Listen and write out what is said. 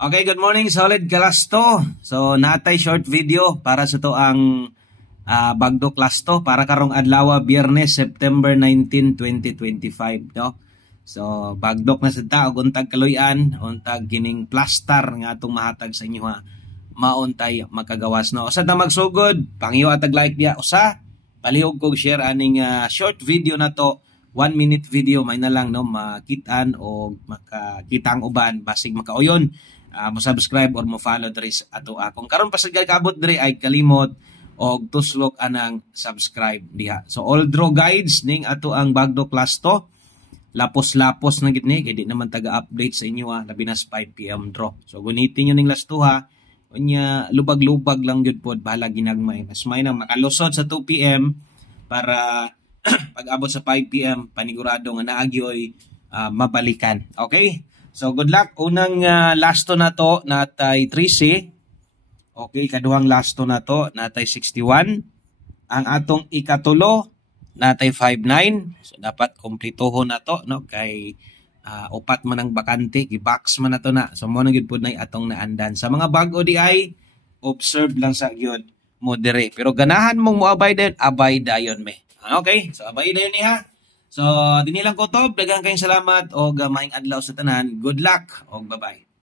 Okay, good morning, Solid Kalasto. So, natay short video para sa to ang Bagdo Klasto para karong adlaw Biyernes, September 19, 2025, no? So, bagdok na sa ta og untag kaluyan, untag kining plaster nga atong mahatag sa inyo ha. Mauntay makagawas, no? Usa ta magsugod, pangyo atag like dia. Usa, palihog kog share aning short video na to. 1 minute video may na lang no makitaan o makakita ang uban basig makauyon. Mo subscribe or mo follow diri ato akong karon pa sa kabot diri ay kalimot og tuslok anang subscribe diha. So all draw guides ning ato ang Bagdo Klasto. Lapos-lapos na gid ni kay di naman taga-update sa inyo labi na 5 PM draw. So gunitin niyo ning lastuha unya lubag-lubag lang gyud pod bahala ginagmay. Mas may na makalusod sa 2 PM para pag abot sa 5 PM panigurado nga naagyoy mabalikan. Okay? So good luck. Unang lasto na to natay 13. Okay, kaduhang lasto na to natay 61. Ang atong ikatulo natay 59. So dapat kumplituhon na to no kay upat man ang bakante, gi-box man na to na. So mo na gyud pud nay atong naandan. Sa mga bag-o di ay observe lang sa gyud mo dire. Pero ganahan mong moabay din, abay dayon me. Okay, so abay dayon niya. So, dinilang ko to. Daghang kayong salamat o maayong adlaw sa tanan. Good luck o bye-bye.